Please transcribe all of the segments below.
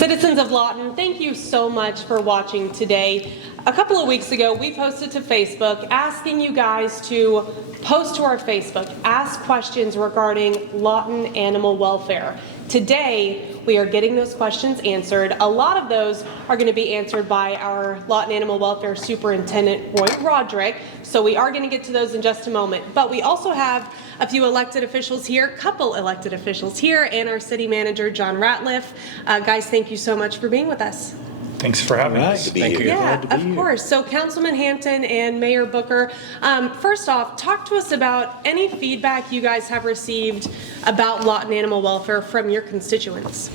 Citizens of Lawton, thank you so much for watching today. A couple of weeks ago, we posted to Facebook asking you guys to post to our Facebook, ask questions regarding Lawton animal welfare. Today, we are getting those questions answered. A lot of those are going to be answered by our Lawton Animal Welfare Superintendent, Rodrick, so we are going to get to those in just a moment. But we also have a few elected officials here, couple elected officials here, and our city manager, John Ratliff. Guys, thank you so much for being with us. Thanks for having us. Thank you. Yeah, of course. So Councilman Hampton and Mayor Booker, first off, talk to us about any feedback you guys have received about Lawton animal welfare from your constituents.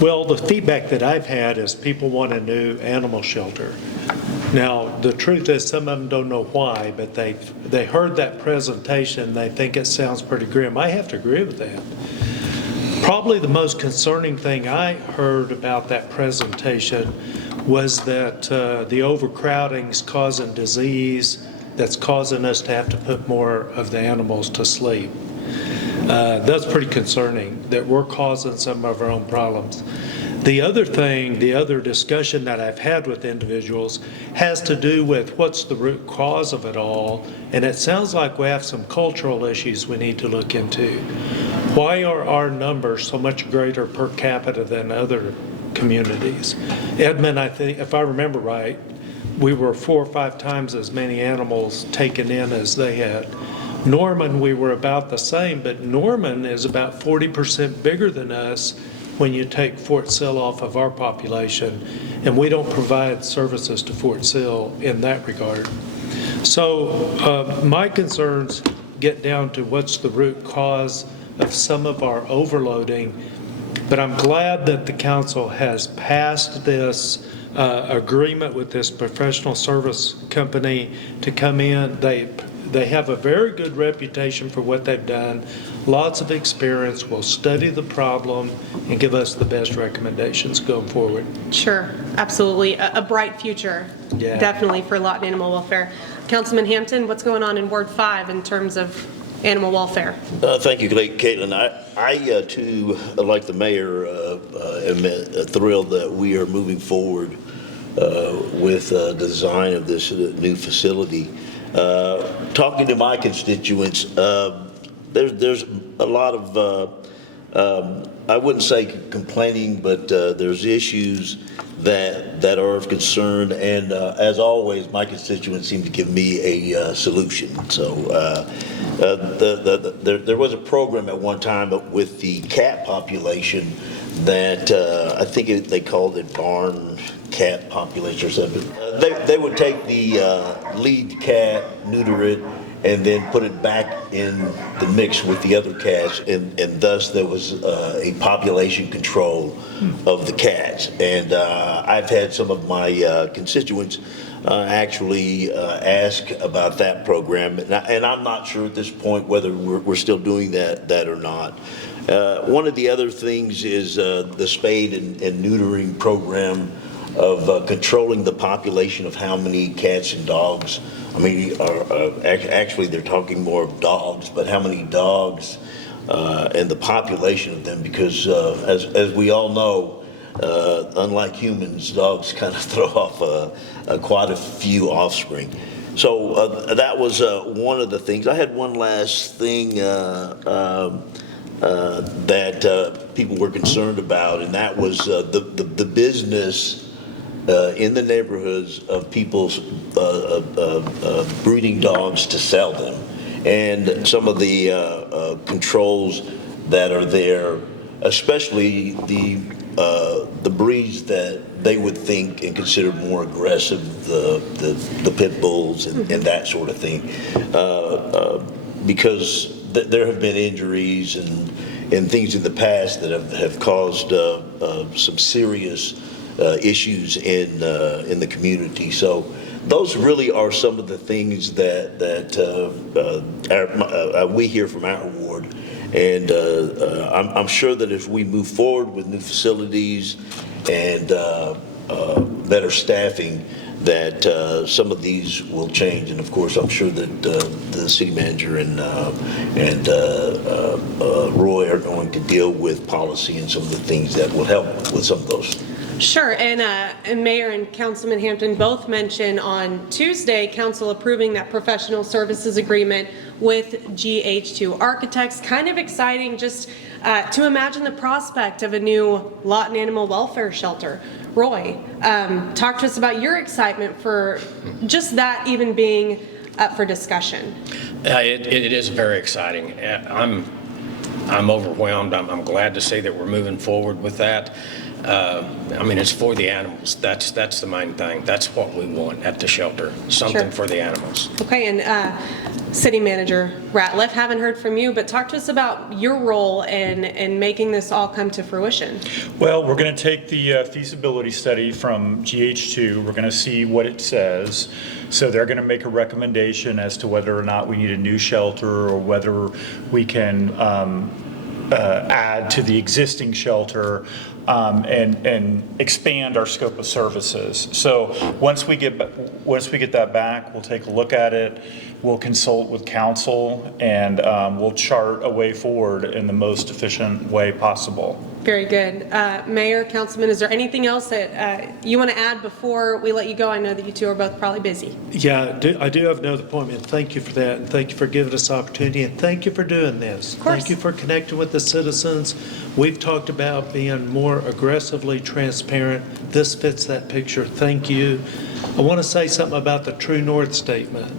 Well, the feedback that I've had is people want a new animal shelter. Now, the truth is some of them don't know why, but they heard that presentation, they think it sounds pretty grim. I have to agree with that. Probably the most concerning thing I heard about that presentation was that the overcrowding is causing disease that's causing us to have to put more of the animals to sleep. That's pretty concerning, that we're causing some of our own problems. The other thing, the other discussion that I've had with individuals has to do with what's the root cause of it all, and it sounds like we have some cultural issues we need to look into. Why are our numbers so much greater per capita than other communities? Edmond, I think, if I remember right, we were 4 or 5 times as many animals taken in as they had. Norman, we were about the same, but Norman is about 40% bigger than us when you take Fort Sill off of our population, and we don't provide services to Fort Sill in that regard. So my concerns get down to what's the root cause of some of our overloading, but I'm glad that the council has passed this agreement with this professional service company to come in. They have a very good reputation for what they've done, lots of experience, will study the problem and give us the best recommendations going forward. Sure, absolutely. A bright future, definitely, for Lawton animal welfare. Councilman Hampton, what's going on in Ward 5 in terms of animal welfare? Thank you, Caitlin. I too, like the mayor, am thrilled that we are moving forward with the design of this new facility. Talking to my constituents, there's a lot of, I wouldn't say complaining, but there's issues that are of concern, and as always, my constituents seem to give me a solution. So there was a program at one time with the cat population that I think they called it barn cat population or something. They would take the lead cat, neuter it, and then put it back in the mix with the other cats, and thus there was a population control of the cats. And I've had some of my constituents actually ask about that program, and I'm not sure at this point whether we're still doing that or not. One of the other things is the spade and neutering program of controlling the population of how many cats and dogs. I mean, actually they're talking more of dogs, but how many dogs and the population of them, because as we all know, unlike humans, dogs kind of throw off quite a few offspring. So that was one of the things. I had one last thing that people were concerned about, and that was the business in the neighborhoods of people's breeding dogs to sell them, and some of the controls that are there, especially the breeds that they would think and consider more aggressive, the pit bulls and that sort of thing, because there have been injuries and things in the past that have caused some serious issues in the community. So those really are some of the things that we hear from our ward, and I'm sure that if we move forward with new facilities and better staffing, that some of these will change. And of course, I'm sure that the city manager and Roy are going going to deal with policy and some of the things that will help with some of those. Sure, and Mayor and Councilman Hampton both mentioned on Tuesday, council approving that professional services agreement with GH2 Architects. Kind of exciting just to imagine the prospect of a new Lawton Animal Welfare Shelter. Roy, talk to us about your excitement for just that even being up for discussion. It is very exciting. I'm overwhelmed. I'm glad to see that we're moving forward with that. I mean, it's for the animals. That's the main thing. That's what we want at the shelter, something Sure. for the animals. Okay, and City Manager Ratliff, haven't heard from you, but talk to us about your role in making this all come to fruition. Well, we're going to take the feasibility study from GH2. We're going to see what it says. So they're going to make a recommendation as to whether or not we need a new shelter or whether we can add to the existing shelter and expand our scope of services. So once we get that back, we'll take a look at it. We'll consult with council and we'll chart a way forward in the most efficient way possible. Very good. Mayor, Councilman, is there anything else that you want to add before we let you go? I know that you two are both probably busy. Yeah, I do have another appointment. Thank you for that. And thank you for giving us opportunity. And thank you for doing this. Of course. Thank you for connecting with the citizens. We've talked about being more aggressively transparent. This fits that picture. Thank you. I want to say something about the True North Statement,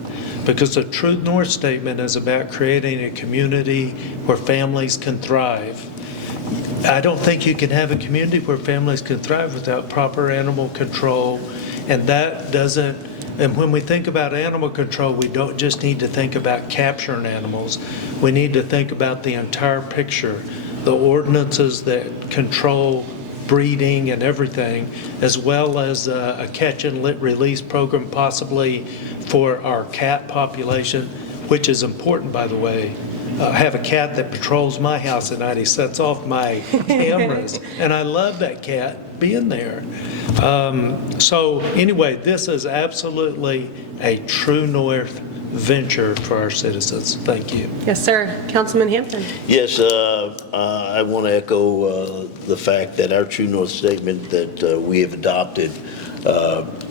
because the True North Statement is about creating a community where families can thrive. I don't think you can have a community where families can thrive without proper animal control, and that doesn't, and when we think about animal control, we don't just need to think about capturing animals. We need to think about the entire picture, the ordinances that control breeding and everything, as well as a catch and release program possibly for our cat population, which is important, by the way. I have a cat that patrols my house at night. He sets off my cameras, and I love that cat being there. So anyway, this is absolutely a True North venture for our citizens. Thank you. Yes, sir. Councilman Hampton. Yes, I want to echo the fact that our True North Statement that we have adopted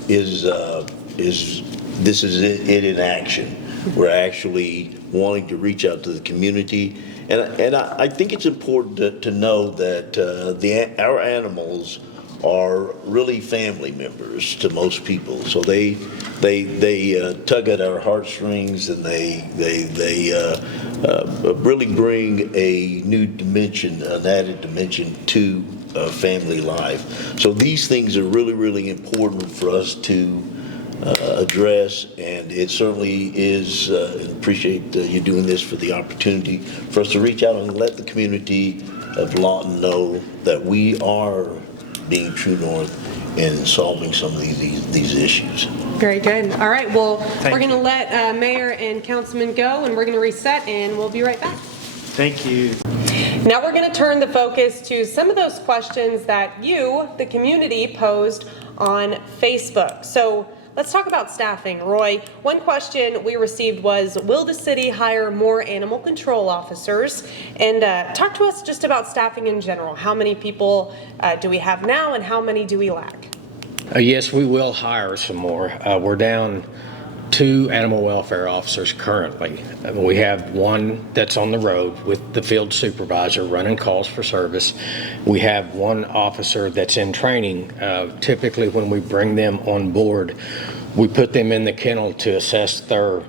is this is it in action. We're actually wanting to reach out to the community, and I think it's important to know that our animals are really family members to most people. So they tug at our heartstrings, and they really bring a new dimension, an added dimension to family life. So these things are really, really important for us to address, and it certainly is. Appreciate you doing this for the opportunity for us to reach out and let the community of Lawton know that we are being True North in solving some of these issues. Very good. All right. Well, Thank we're going to you. let Mayor and Councilman go, and we're going to reset, and we'll be right back. Thank you. Now we're going to turn the focus to some of those questions that you, the community, posed on Facebook. So let's talk about staffing. Roy, one question we received was, will the city hire more animal control officers? And talk to us just about staffing in general. How many people do we have now, and how many do we lack? Yes, we will hire some more. We're down 2 animal welfare officers currently. We have one that's on the road with the field supervisor running calls for service. We have one officer that's in training. Typically when we bring them on board, we put them in the kennel to assess their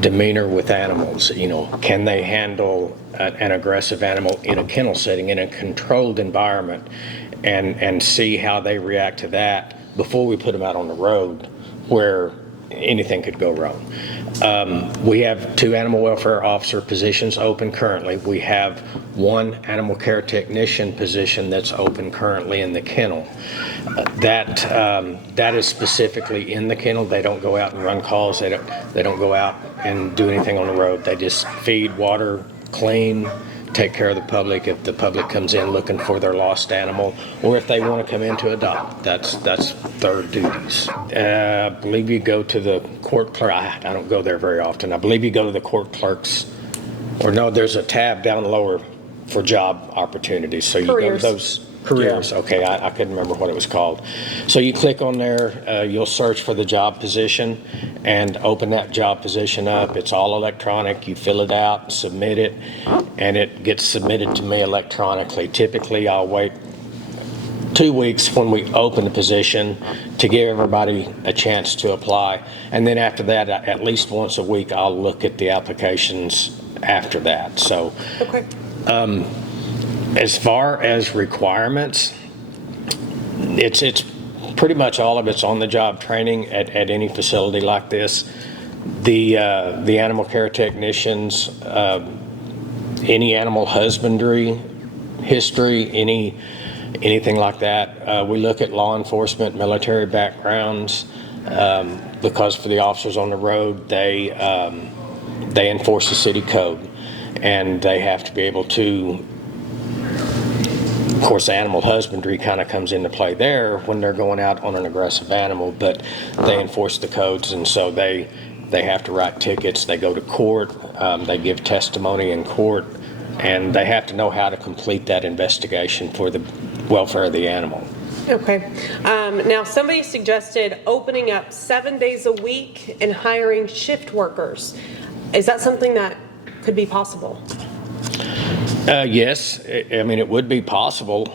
demeanor with animals. You know, can they handle an aggressive animal in a kennel setting, in a controlled environment, and see how they react to that before we put them out on the road where anything could go wrong. We have 2 animal welfare officer positions open currently. We have 1 animal care technician position that's open currently in the kennel. That is specifically in the kennel. They don't go out and run calls. They don't go out and do anything on the road. They just feed, water, clean, take care of the public if the public comes in looking for their lost animal, or if they want to come in to adopt. That's their duties. I believe you go to the court clerk. I don't go there very often. I believe you go to the court clerk's, or no, there's a tab down lower for job opportunities. So you go to Careers. those careers. Okay, I couldn't remember what it was called. So you click on there, you'll search for the job position and open that job position up. It's all electronic. You fill it out, submit it, and it gets submitted to me electronically. Typically, I'll wait 2 weeks when we open the position to give everybody a chance to apply. And then after that, at least once a week, I'll look at the applications after that. So Okay. as far as requirements, it's pretty much all of it's on the job training at any facility like this. The animal care technicians, any animal husbandry history, anything like that. We look at law enforcement, military backgrounds, because for the officers on the road, they enforce the city code, and they have to be able to. Of course, animal husbandry kind of comes into play there when they're going out on an aggressive animal, but they enforce the codes, and so they have to write tickets. They go to court. They give testimony in court, and they have to know how to complete that investigation for the welfare of the animal. Okay. Now, somebody suggested opening up 7 days a week and hiring shift workers. Is that something that could be possible? Yes, I mean, it would be possible,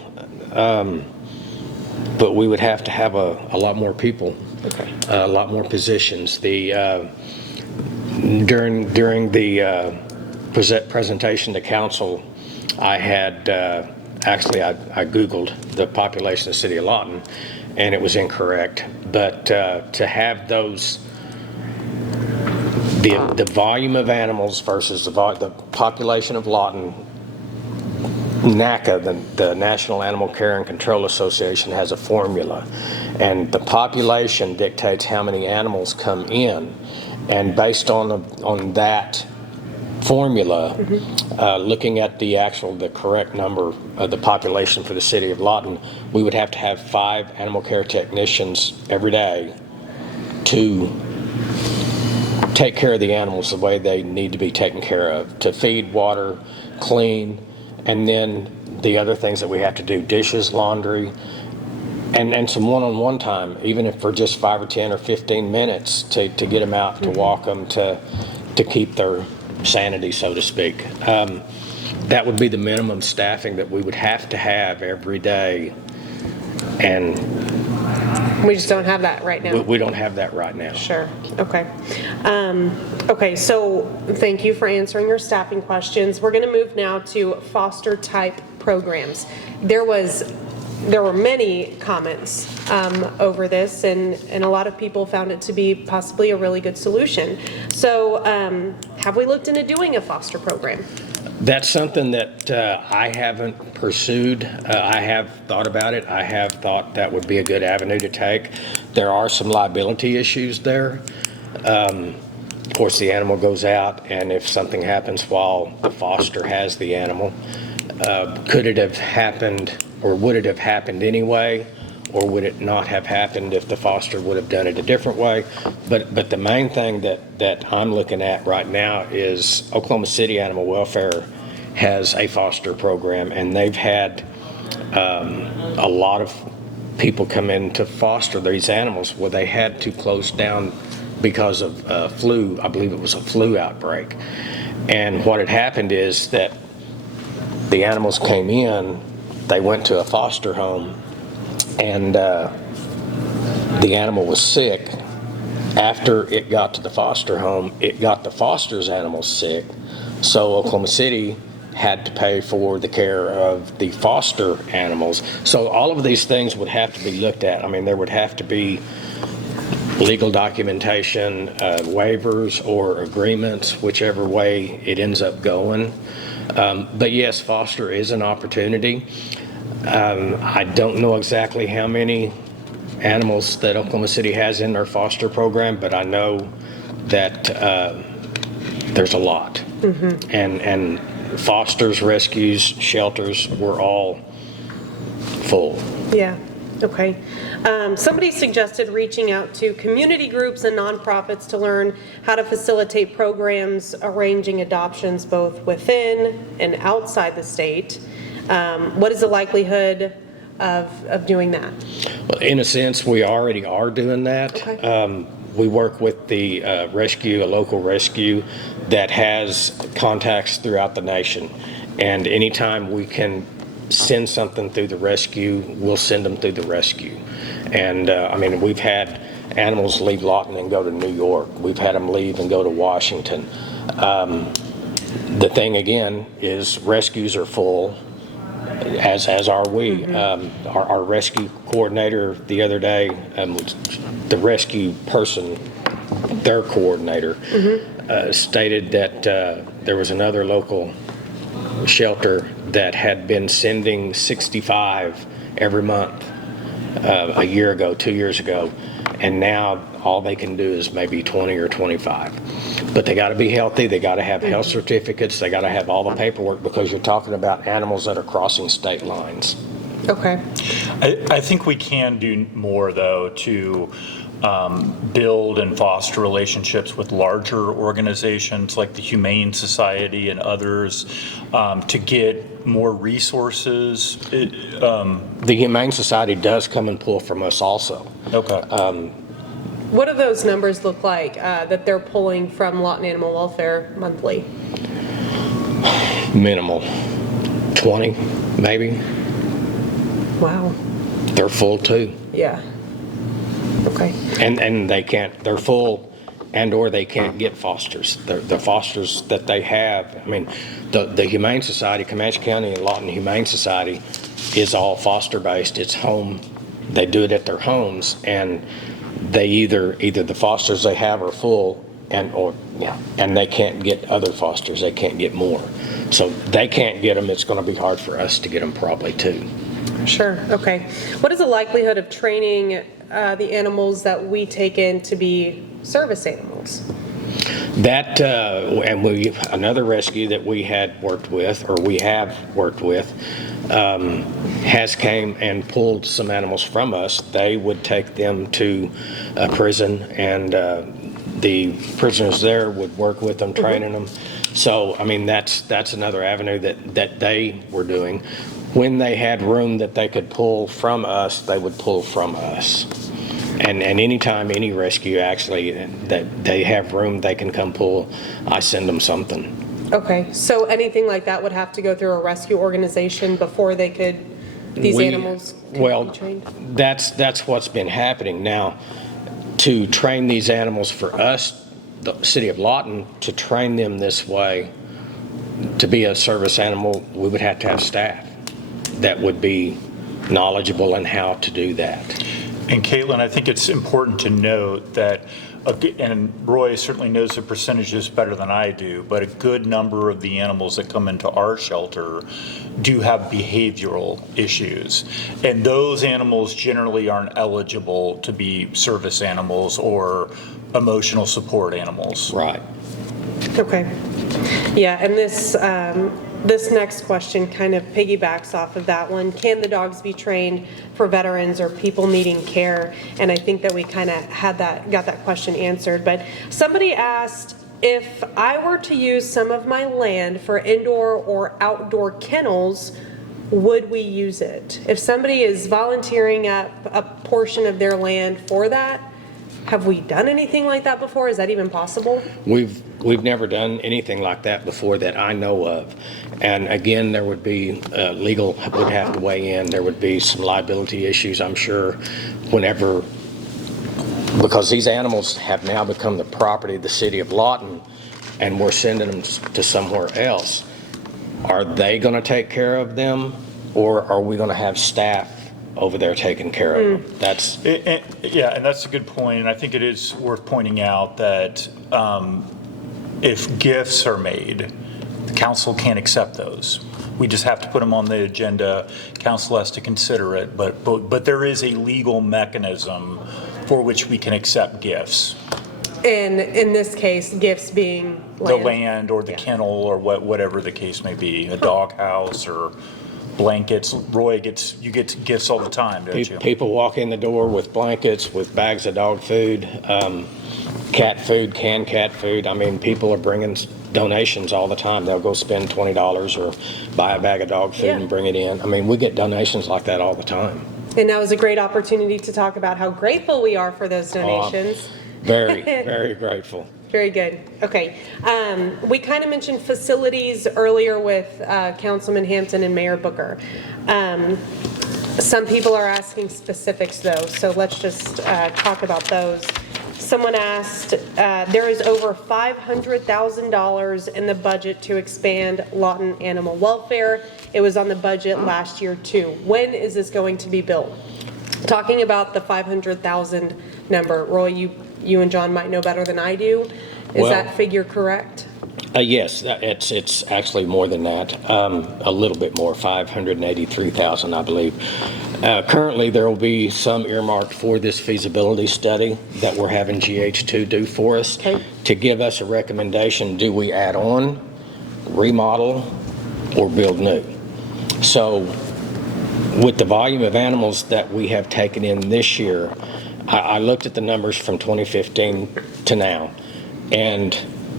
but we would have to have a lot more people, a lot more positions. During the presentation to council, I had actually I Googled the population of the City of Lawton, and it was incorrect. But to have those. The volume of animals versus the population of Lawton, NACA, the National Animal Care and Control Association, has a formula, and the population dictates how many animals come in, and based on that formula, looking at the correct number of the population for the City of Lawton, we would have to have 5 animal care technicians every day to take care of the animals the way they need to be taken care of, to feed, water, clean, and then the other things that we have to do, dishes, laundry, and some one-on-one time, even if for just 5 or 10 or 15 minutes to get them out, to walk them, to keep their sanity, so to speak. That would be the minimum staffing that we would have to have every day, and We just don't have that right now. we don't have that right now. Sure. Okay. Okay, so thank you for answering your staffing questions. We're going to move now to foster type programs. There were many comments over this, and a lot of people found it to be possibly a really good solution. So have we looked into doing a foster program? That's something that I haven't pursued. I have thought about it. I have thought that would be a good avenue to take. There are some liability issues there. Of course, the animal goes out, and if something happens while the foster has the animal, could it have happened, or would it have happened anyway, or would it not have happened if the foster would have done it a different way? But the main thing that I'm looking at right now is Oklahoma City Animal Welfare has a foster program, and they've had a lot of people come in to foster these animals. Well, they had to close down because of flu. I believe it was a flu outbreak. And what had happened is that the animals came in, they went to a foster home, and the animal was sick. After it got to the foster home, it got the foster's animals sick. So Oklahoma City had to pay for the care of the foster animals. So all of these things would have to be looked at. I mean, there would have to be legal documentation, waivers or agreements, whichever way it ends up going. But yes, foster is an opportunity. I don't know exactly how many animals that Oklahoma City has in their foster program, but I know that there's a lot. Mm-hmm. And fosters, rescues, shelters were all full. Yeah. Okay. Somebody suggested reaching out to community groups and nonprofits to learn how to facilitate programs arranging adoptions both within and outside the state. What is the likelihood of doing that? Well, in a sense, we already are doing that. Okay. We work with the rescue, a local rescue that has contacts throughout the nation. And anytime we can send something through the rescue, we'll send them through the rescue. And I mean, we've had animals leave Lawton and go to New York. We've had them leave and go to Washington. The thing again is rescues are full, as are we. Our rescue coordinator the other day, the rescue person, their coordinator, stated that there was another local shelter that had been sending 65 every month a year ago, 2 years ago, and now all they can do is maybe 20 or 25. But they got to be healthy, they got to have health certificates, they got to have all the paperwork, because you're talking about animals that are crossing state lines. Okay. I think we can do more, though, to build and foster relationships with larger organizations like the Humane Society and others to get more resources. The Humane Society does come and pull from us also. Okay. What do those numbers look like that they're pulling from Lawton Animal Welfare monthly? Minimal. 20, maybe. Wow. They're full too. Yeah. Okay. And they can't, they're full, and or they can't get fosters. The fosters that they have, I mean, the Humane Society, Comanche County and Lawton Humane Society is all foster based. It's home, they do it at their homes, and they either the fosters they have are full, and they can't get other fosters, they can't get more. So they can't get them, it's going to be hard for us to get them probably too. Sure. Okay. What is the likelihood of training the animals that we take in to be service animals? That, and another rescue that we had worked with, or we have worked with, has came and pulled some animals from us. They would take them to a prison, and the prisoners there would work with them, training them. So, I mean, that's another avenue that they were doing. When they had room that they could pull from us, they would pull from us. And anytime any rescue actually that they have room they can come pull, I send them something. Okay, so anything like that would have to go through a rescue organization before they could, animals could be trained? That's what's been happening. Now, to train these animals for us, the City of Lawton, to train them this way, to be a service animal, we would have to have staff that would be knowledgeable in how to do that. And Caitlin, I think it's important to note that, and Roy certainly knows the percentages better than I do, but a good number of the animals that come into our shelter do have behavioral issues. And those animals generally aren't eligible to be service animals or emotional support animals. Right. Okay. Yeah, and this next question kind of piggybacks off of that one. Can the dogs be trained for veterans or people needing care? And I think that we kind of got that question answered. But somebody asked, if I were to use some of my land for indoor or outdoor kennels, would we use it? If somebody is volunteering up a portion of their land for that, have we done anything like that before? Is that even possible? We've never done anything like that before that I know of. And again, there would be legal would have to weigh in. There would be some liability issues, I'm sure, whenever, because these animals have now become the property of the City of Lawton, and we're sending them to somewhere else. Are they going to take care of them, or are we going to have staff over there taking care of them? And that's a good point. And I think it is worth pointing out that if gifts are made, the council can't accept those. We just have to put them on the agenda. Council has to consider it, but there is a legal mechanism for which we can accept gifts. And in this case, gifts being land. The land or the kennel or whatever the case may be, a dog house or blankets. Roy you get gifts all the time, don't you? People walk in the door with blankets, with bags of dog food, cat food, canned cat food. I mean, people are bringing donations all the time. They'll go spend $20 or buy a bag of dog food and bring it in. I mean, we get donations like that all the time. And now is a great opportunity to talk about how grateful we are for those donations. Very, very grateful. Very good. Okay. We kind of mentioned facilities earlier with Councilman Hampton and Mayor Booker. Some people are asking specifics though, so let's just talk about those. Someone asked, there is over $500,000 in the budget to expand Lawton Animal Welfare. It was on the budget last year too. When is this going to be built? Talking about the 500,000 number, Roy, you and John might know better than I do. Is that figure correct? Yes, it's actually more than that, a little bit more, 583,000, I believe. Currently, there will be some earmarked for this feasibility study that we're having GH2 do for us to give us a recommendation. Do we add on, remodel, or build new? So with the volume of animals that we have taken in this year, I looked at the numbers from 2015 to now, and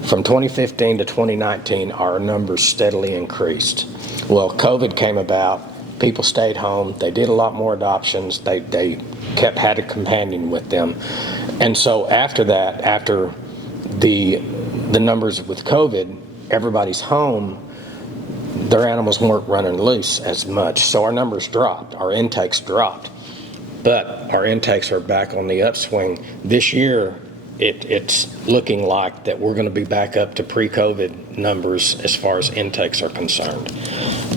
from 2015 to 2019, our numbers steadily increased. Well, COVID came about, people stayed home, they did a lot more adoptions, they had a companion with them. And so after that, after the numbers with COVID, everybody's home, their animals weren't running loose as much. So our numbers dropped, our intakes dropped. But our intakes are back on the upswing. This year, it's looking like that we're going to be back up to pre-COVID numbers as far as intakes are concerned.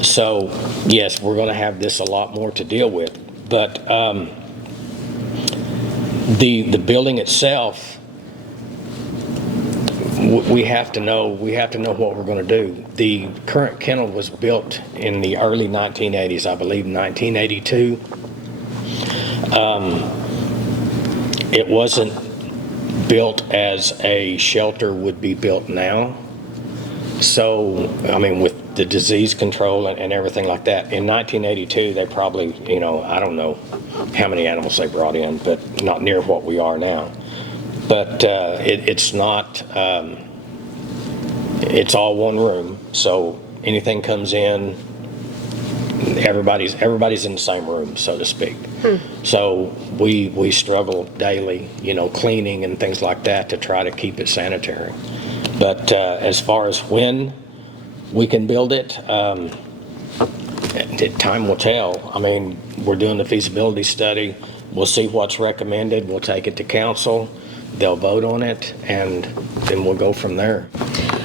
So, yes, we're going to have this a lot more to deal with. But the building itself, we have to know what we're going to do. The current kennel was built in the early 1980s, I believe 1982. It wasn't built as a shelter would be built now. So, I mean, with the disease control and everything like that, in 1982, they probably, I don't know how many animals they brought in, but not near what we are now. But it's not, it's all one room. So anything comes in, everybody's in the same room, so to speak. So we struggle daily, cleaning and things like that to try to keep it sanitary. But as far as when we can build it, time will tell. I mean, we're doing the feasibility study. We'll see what's recommended. We'll take it to council. They'll vote on it, and then we'll go from there.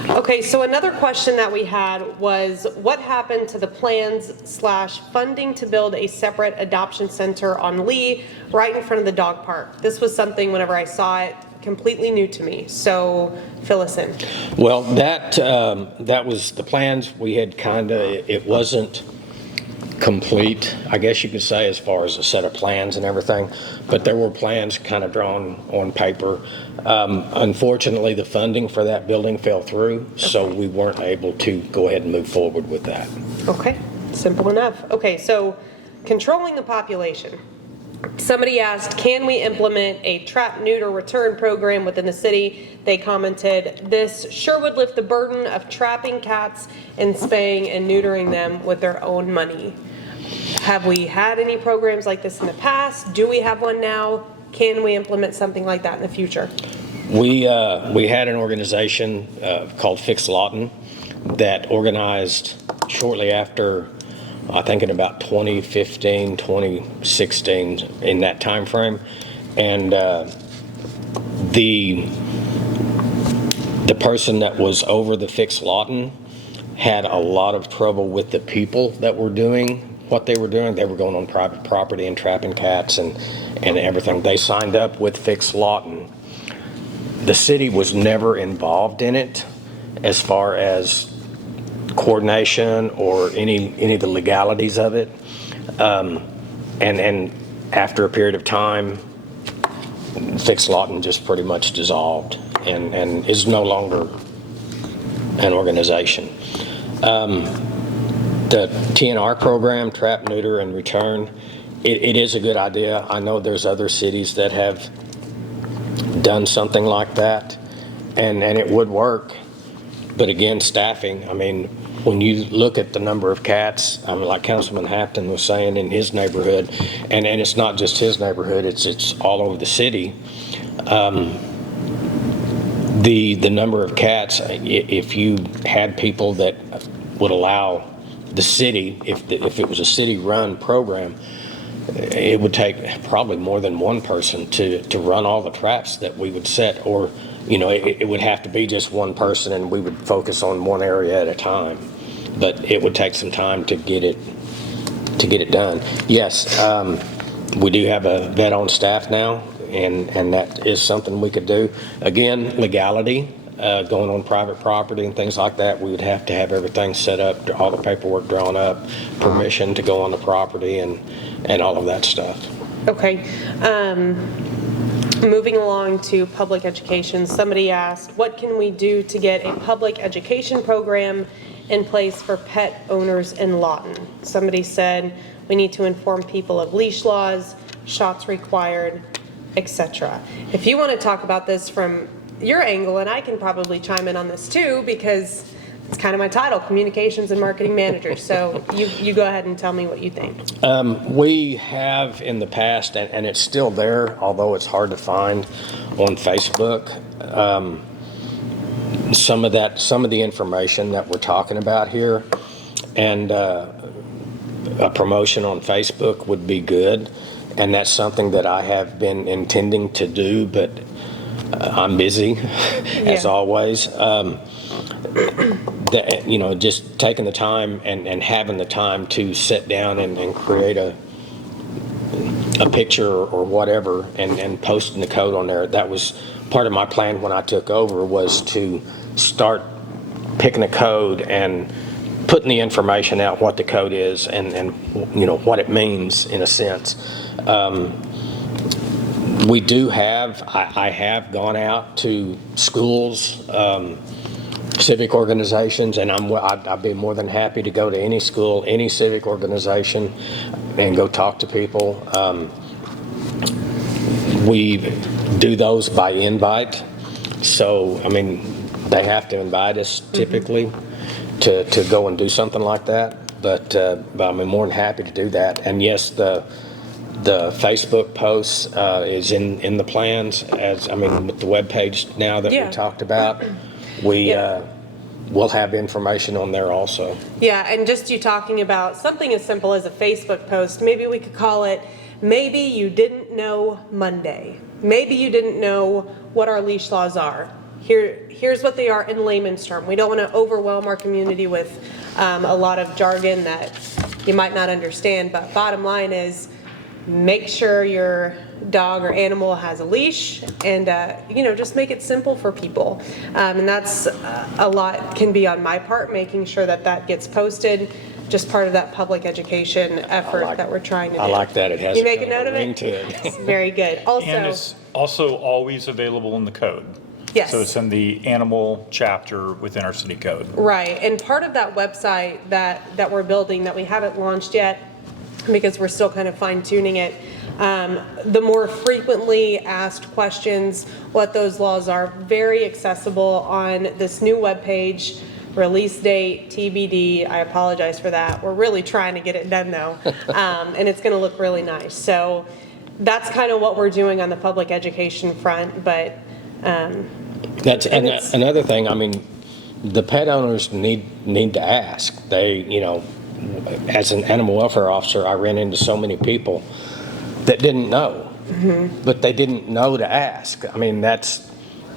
Okay, so another question that we had was, what happened to the plans/funding to build a separate adoption center on Lee, right in front of the dog park? This was something, whenever I saw it, completely new to me. So fill us in. Well, that was the plans. We had it wasn't complete, I guess you could say, as far as a set of plans and everything, but there were plans kind of drawn on paper. Unfortunately, the funding for that building fell through, so we weren't able to go ahead and move forward with that. Okay, simple enough. Okay, so controlling the population. Somebody asked, can we implement a TrapNeuter Return program within the city? They commented, this sure would lift the burden of trapping cats and spaying and neutering them with their own money. Have we had any programs like this in the past? Do we have one now? Can we implement something like that in the future? We had an organization called Fix Lawton that organized shortly after, I think in about 2015, 2016, in that time frame. And the person that was over the Fix Lawton had a lot of trouble with the people that were doing what they were doing. They were going on private property and trapping cats and everything. They signed up with Fix Lawton. The city was never involved in it as far as coordination or any of the legalities of it. And after a period of time, Fix Lawton just pretty much dissolved and is no longer an organization. The TNR program, Trap, Neuter, and Return, it is a good idea. I know there's other cities that have done something like that, and it would work. But again, staffing, I mean, when you look at the number of cats, I mean, like Councilman Hampton was saying in his neighborhood, and it's not just his neighborhood, it's all over the city. The number of cats, if you had people that would allow the city, if it was a city-run program, it would take probably more than one person to run all the traps that we would set, or it would have to be just one person, and we would focus on one area at a time. But it would take some time to get it done. Yes, we do have a vet on staff now, and that is something we could do. Again, legality, going on private property and things like that, we would have to have everything set up, all the paperwork drawn up, permission to go on the property, and all of that stuff. Okay. Moving along to public education, somebody asked, what can we do to get a public education program in place for pet owners in Lawton? Somebody said we need to inform people of leash laws, shots required, etc. If you want to talk about this from your angle, and I can probably chime in on this too, because it's kind of my title, Communications and Marketing Manager. So you go ahead and tell me what you think. We have in the past, and it's still there, although it's hard to find on Facebook, some of the information that we're talking about here, and a promotion on Facebook would be good, and that's something that I have been intending to do, but I'm busy as always. Just taking the time and having the time to sit down and create a picture or whatever and posting the code on there. That was part of my plan when I took over, was to start picking a code and putting the information out, what the code is and what it means in a sense. We do have, I have gone out to schools, civic organizations, and I'd be more than happy to go to any school, any civic organization, and go talk to people. We do those by invite, so I mean they have to invite us typically to go and do something like that. But I'm more than happy to do that. And yes, the Facebook posts is in the plans, with the webpage now that we talked about. We'll have information on there also. Yeah, and just you talking about something as simple as a Facebook post, maybe we could call it, maybe you didn't know Monday. Maybe you didn't know what our leash laws are. Here's what they are in layman's term. We don't want to overwhelm our community with a lot of jargon that you might not understand, but bottom line is, make sure your dog or animal has a leash, and just make it simple for people. And that's a lot can be on my part, making sure that gets posted. Just part of that public education effort that we're trying to do. I like that. It has you make a note of ring it? to it. Very good. Also, And it's also always available in the code. Yes. So it's in the animal chapter within our city code. right, and part of that website that we're building that we haven't launched yet, because we're still kind of fine-tuning it, the more frequently asked questions, what those laws are, very accessible on this new webpage. Release date, TBD, I apologize for that. We're really trying to get it done though, and it's gonna look really nice. So that's kind of what we're doing on the public education front, but That's another thing. I mean, the pet owners need to ask. They, as an animal welfare officer, I ran into so many people that didn't know, but they didn't know to ask. I mean, that's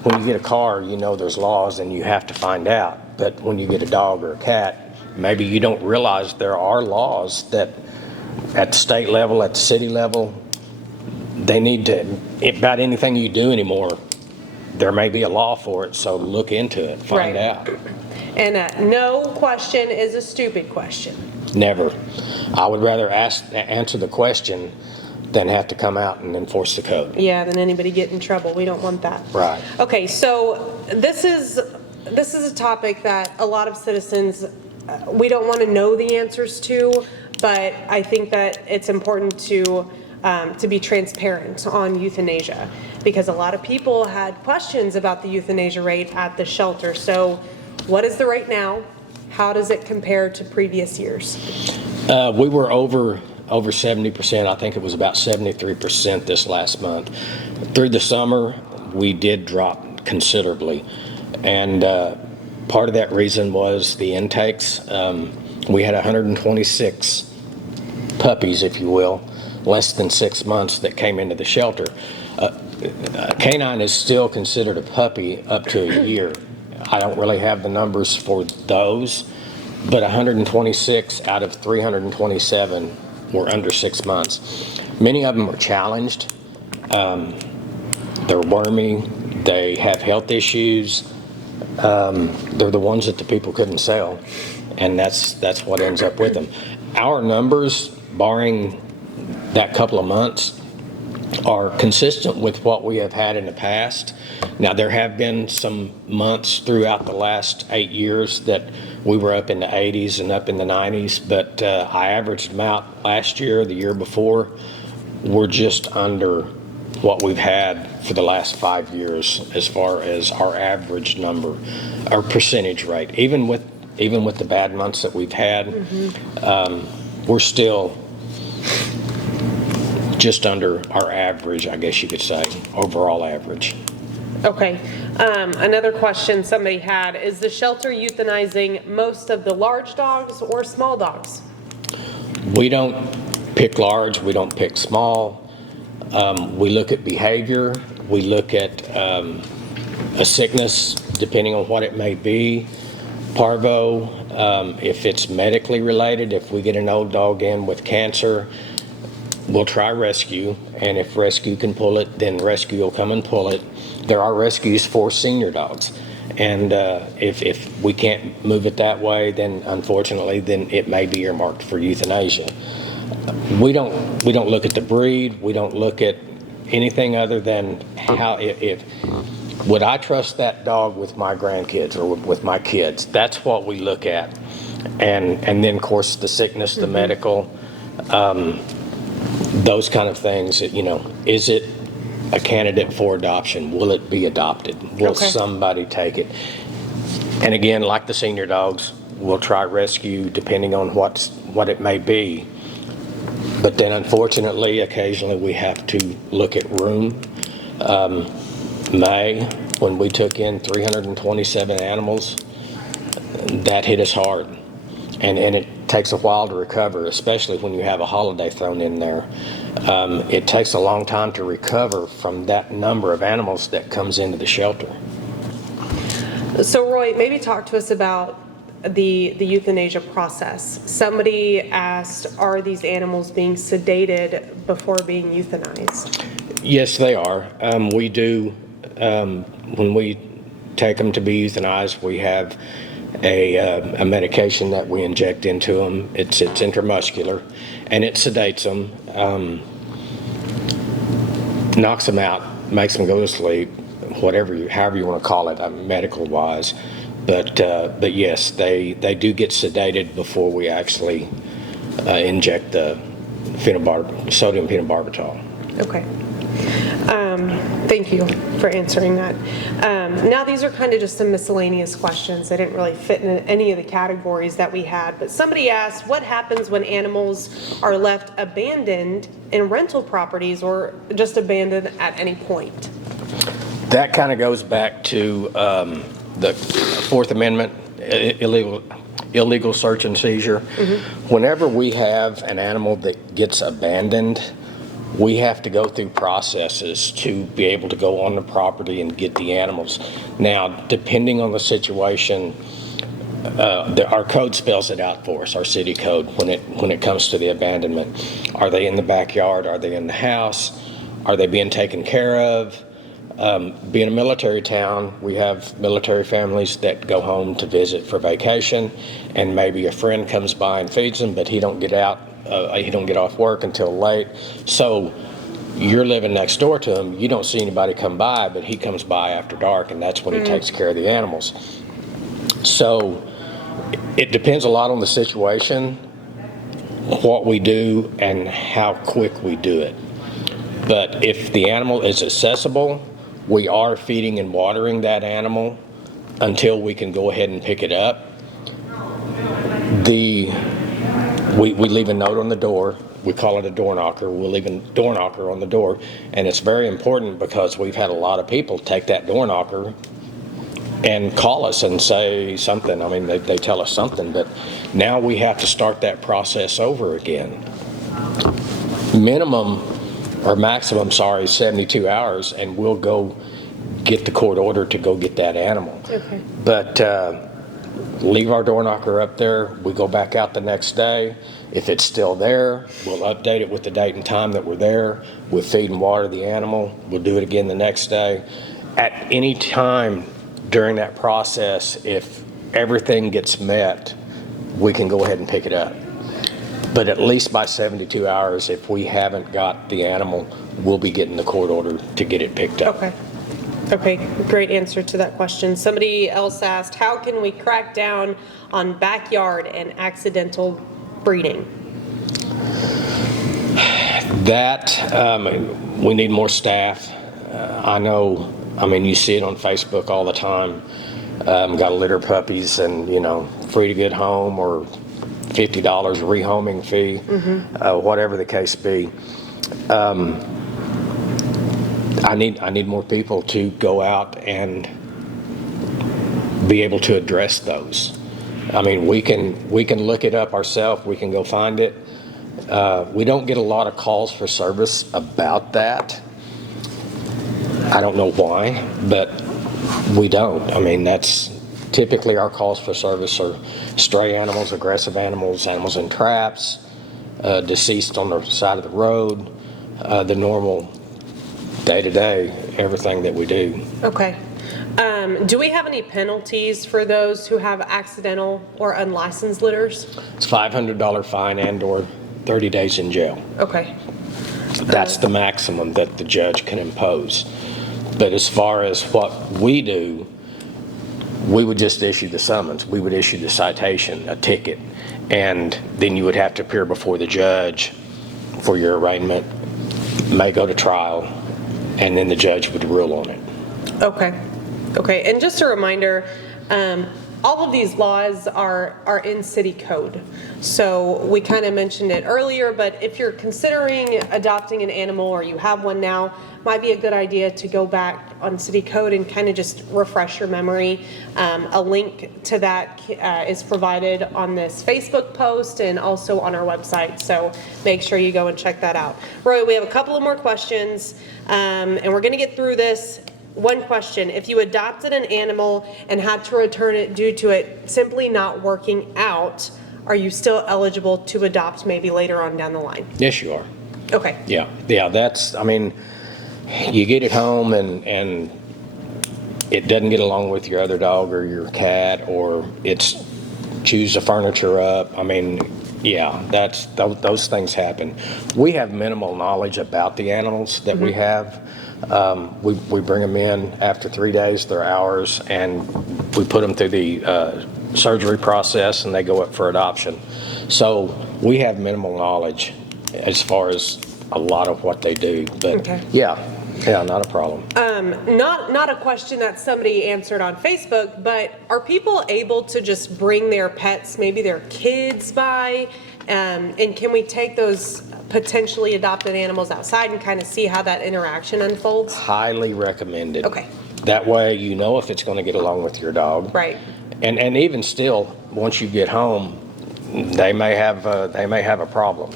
when you get a car, there's laws and you have to find out. But when you get a dog or a cat, maybe you don't realize there are laws that at the state level, at the city level, they need to, about anything you do anymore, there may be a law for it, so look into it, find out. And no question is a stupid question. Never. I would rather answer the question than have to come out and enforce the code. Yeah, than anybody get in trouble. We don't want that. Right. Okay, so this is a topic that a lot of citizens we don't want to know the answers to, but I think that it's important to be transparent on euthanasia, because a lot of people had questions about the euthanasia rate at the shelter. So what is the rate now? How does it compare to previous years? We were over 70%. I think it was about 73% this last month. Through the summer, we did drop considerably. And part of that reason was the intakes. We had 126 puppies, if you will, less than 6 months that came into the shelter. A canine is still considered a puppy up to a year. I don't really have the numbers for those, but 126 out of 327 were under 6 months. Many of them are challenged. They're wormy. They have health issues. They're the ones that the people couldn't sell, and that's what ends up with them. Our numbers, barring that couple of months, are consistent with what we have had in the past. Now, there have been some months throughout the last 8 years that we were up in the 80s and up in the 90s, but I averaged them out last year, the year before. We're just under what we've had for the last 5 years as far as our average number, our percentage rate. Even with the bad months that we've had, we're still just under our average, I guess you could say, overall average. Okay. Another question somebody had, is the shelter euthanizing most of the large dogs or small dogs? We don't pick large, we don't pick small. We look at behavior, we look at a sickness, depending on what it may be. Parvo, if it's medically related, if we get an old dog in with cancer, we'll try rescue, and if rescue can pull it, then rescue will come and pull it. There are rescues for senior dogs, and if we can't move it that way, then unfortunately, then it may be earmarked for euthanasia. We don't look at the breed. We don't look at anything other than how if would I trust that dog with my grandkids or with my kids? That's what we look at, and then of course the sickness, the medical. Those kind of things, is it a candidate for adoption? Will it be adopted? Will somebody take it? And again, like the senior dogs, we'll try rescue depending on what it may be. But then unfortunately, occasionally we have to look at room. May, when we took in 327 animals, that hit us hard. And it takes a while to recover, especially when you have a holiday thrown in there. It takes a long time to recover from that number of animals that comes into the shelter. So Roy, maybe talk to us about the euthanasia process. Somebody asked, are these animals being sedated before being euthanized? Yes, they are. We do, when we take them to be euthanized, we have a medication that we inject into them. It's intramuscular, and it sedates them, knocks them out, makes them go to sleep, however you want to call it, medical wise. But yes, they do get sedated before we actually inject the sodium phenobarbital. Okay. Thank you for answering that. Now these are kind of just some miscellaneous questions. They didn't really fit in any of the categories that we had, but somebody asked, what happens when animals are left abandoned in rental properties or just abandoned at any point? That kind of goes back to the Fourth Amendment, illegal search and seizure. Whenever we have an animal that gets abandoned, we have to go through processes to be able to go on the property and get the animals. Now, depending on the situation, our code spells it out for us, our city code, when it comes to the abandonment. Are they in the backyard? Are they in the house? Are they being taken care of? Being a military town, we have military families that go home to visit for vacation, and maybe a friend comes by and feeds them, but he don't get out. He don't get off work until late. So you're living next door to him. You don't see anybody come by, but he comes by after dark, and that's when he takes care of the animals. So It depends a lot on the situation, what we do, and how quick we do it. But if the animal is accessible, we are feeding and watering that animal until we can go ahead and pick it up. We leave a note on the door. We call it a door knocker. We'll leave a door knocker on the door. And it's very important because we've had a lot of people take that door knocker and call us and say something. I mean, they tell us something, but now we have to start that process over again. Maximum, 72 hours, and we'll go get the court order to go get that animal. Okay. But leave our door knocker up there. We go back out the next day. If it's still there, we'll update it with the date and time that we're there. We'll feed and water the animal. We'll do it again the next day. At any time during that process, if everything gets met, we can go ahead and pick it up. But at least by 72 hours, if we haven't got the animal, we'll be getting the court order to get it picked up. Okay. Okay, great answer to that question. Somebody else asked, how can we crack down on backyard and accidental breeding? We need more staff. You see it on Facebook all the time. Got to litter puppies and, free to get home or $50 rehoming fee, whatever the case be. I need more people to go out and be able to address those. I mean, we can look it up ourselves. We can go find it. We don't get a lot of calls for service about that. I don't know why, but we don't. I mean, that's typically our calls for service are stray animals, aggressive animals, animals in traps, deceased on the side of the road, the normal day-to-day, everything that we do. Okay. Do we have any penalties for those who have accidental or unlicensed litters? It's $500 fine and or 30 days in jail. Okay. That's the maximum that the judge can impose. But as far as what we do, we would just issue the summons. We would issue the citation, a ticket, and then you would have to appear before the judge for your arraignment, may go to trial, and then the judge would rule on it. Okay. Okay. And just a reminder, all of these laws are in city code. So we kind of mentioned it earlier, but if you're considering adopting an animal or you have one now, might be a good idea to go back on city code and kind of just refresh your memory. A link to that is provided on this Facebook post and also on our website. So make sure you go and check that out. Roy, we have a couple of more questions, and we're going to get through this. One question: if you adopted an animal and had to return it due to it simply not working out, are you still eligible to adopt maybe later on down the line? Yes, you are. Okay. Yeah, you get it home and it doesn't get along with your other dog or your cat, or it's chews the furniture up. Those things happen. We have minimal knowledge about the animals that we have. We bring them in after 3 days, they're ours, and we put them through the surgery process and they go up for adoption. So we have minimal knowledge as far as a lot of what they do, but Okay. yeah, not a problem. Not a question that somebody answered on Facebook, but are people able to just bring their pets, maybe their kids by, and can we take those potentially adopted animals outside and kind of see how that interaction unfolds? Highly recommended. Okay. That way you know if it's going to get along with your dog. Right. And even still, once you get home, they may have a problem.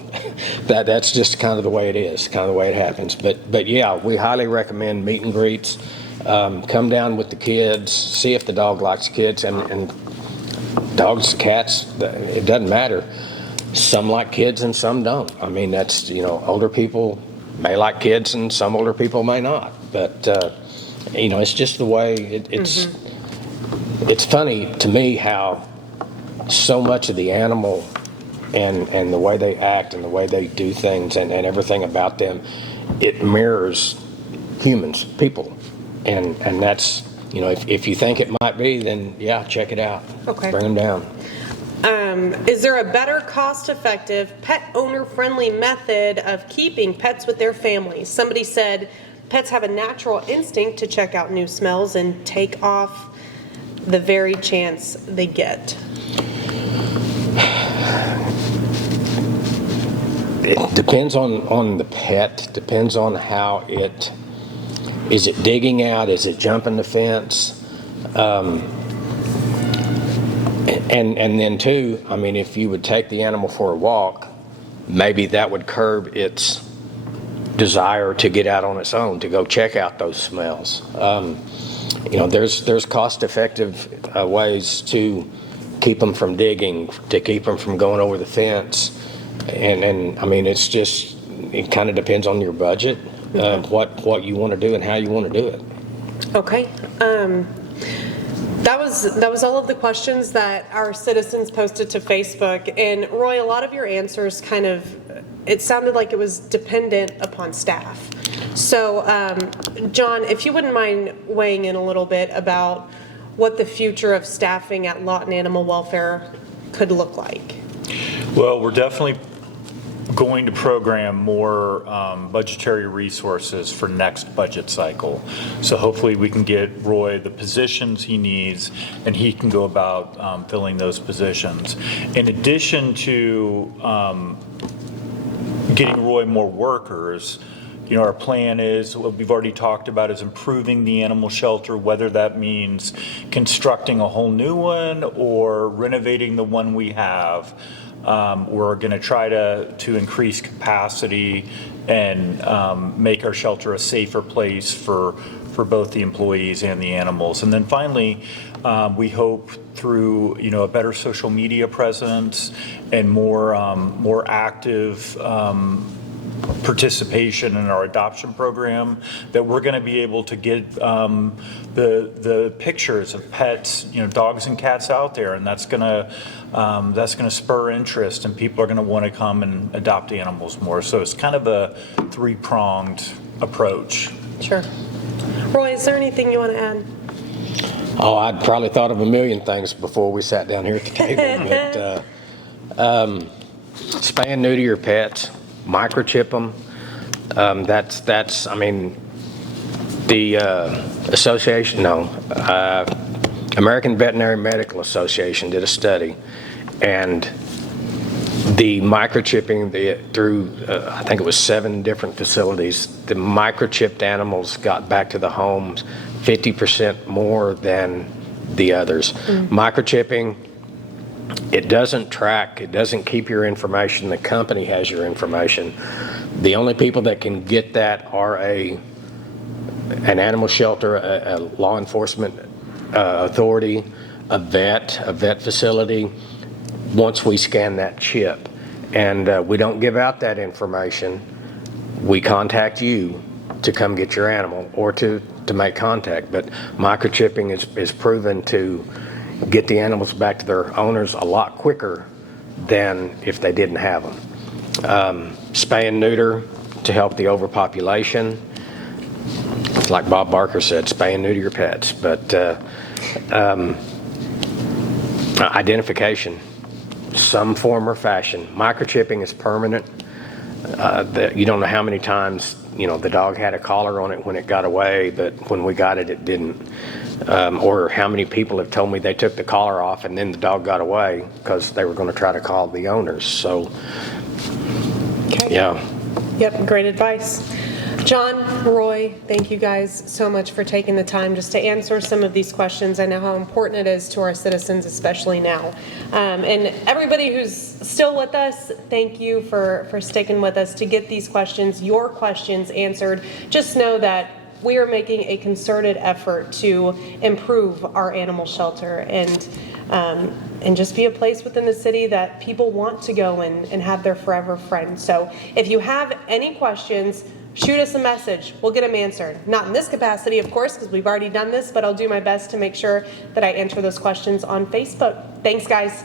That's just kind of the way it is, kind of the way it happens. But yeah, we highly recommend meet and greets. Come down with the kids, see if the dog likes kids, and dogs, cats, it doesn't matter. Some like kids and some don't. I mean, that's, older people may like kids and some older people may not. But it's just the way it's. It's funny to me how so much of the animal and the way they act and the way they do things and everything about them, it mirrors humans, people. And that's, if you think it might be, then yeah, check it out. Okay. Bring them down. Is there a better cost-effective, pet owner-friendly method of keeping pets with their families? Somebody said pets have a natural instinct to check out new smells and take off the very chance they get. It depends on the pet, depends on how is it digging out, is it jumping the fence? And then too, I mean, if you would take the animal for a walk, maybe that would curb its desire to get out on its own, to go check out those smells. There's cost-effective ways to keep them from digging, to keep them from going over the fence. And I mean, it kind of depends on your budget, what you want to do and how you want to do it. Okay. That was all of the questions that our citizens posted to Facebook. And Roy, a lot of your answers it sounded like it was dependent upon staff. So, John, if you wouldn't mind weighing in a little bit about what the future of staffing at Lawton Animal Welfare could look like. Well, we're definitely going to program more budgetary resources for next budget cycle. So hopefully we can get Roy the positions he needs and he can go about filling those positions. In addition to getting Roy more workers, our plan is, what we've already talked about, is improving the animal shelter, whether that means constructing a whole new one or renovating the one we have. We're going to try to increase capacity and make our shelter a safer place for both the employees and the animals. And then finally, we hope through a better social media presence and more active participation in our adoption program, that we're going to be able to get the pictures of pets, dogs and cats out there, and that's going to spur interest, and people are going to want to come and adopt animals more. So it's kind of a three-pronged approach. Sure. Roy, is there anything you want to add? Oh, I'd probably thought of a million things before we sat down here at the table, but spay and neuter your pets, microchip them. That's I mean, the American Veterinary Medical Association did a study, and the microchipping through I think it was 7 different facilities, the microchipped animals got back to the homes 50% more than the others. Microchipping, it doesn't track, it doesn't keep your information. The company has your information. The only people that can get that are an animal shelter, a law enforcement authority, a vet facility, once we scan that chip. And we don't give out that information. We contact you to come get your animal or to make contact. But microchipping is proven to get the animals back to their owners a lot quicker than if they didn't have them. Spay and neuter to help the overpopulation. Like Bob Barker said, spay and neuter your pets. But identification, some form or fashion. Microchipping is permanent. You don't know how many times the dog had a collar on it when it got away, but when we got it, it didn't. Or how many people have told me they took the collar off and then the dog got away because they were going to try to call the owners. So, Okay. Yeah. Yep, great advice. John, Roy, thank you guys so much for taking the time just to answer some of these questions. I know how important it is to our citizens, especially now. And everybody who's still with us, thank you for sticking with us to get these questions, your questions answered. Just know that we are making a concerted effort to improve our animal shelter and just be a place within the city that people want to go and have their forever friend. So if you have any questions, shoot us a message. We'll get them answered. Not in this capacity, of course, because we've already done this, but I'll do my best to make sure that I answer those questions on Facebook. Thanks, guys.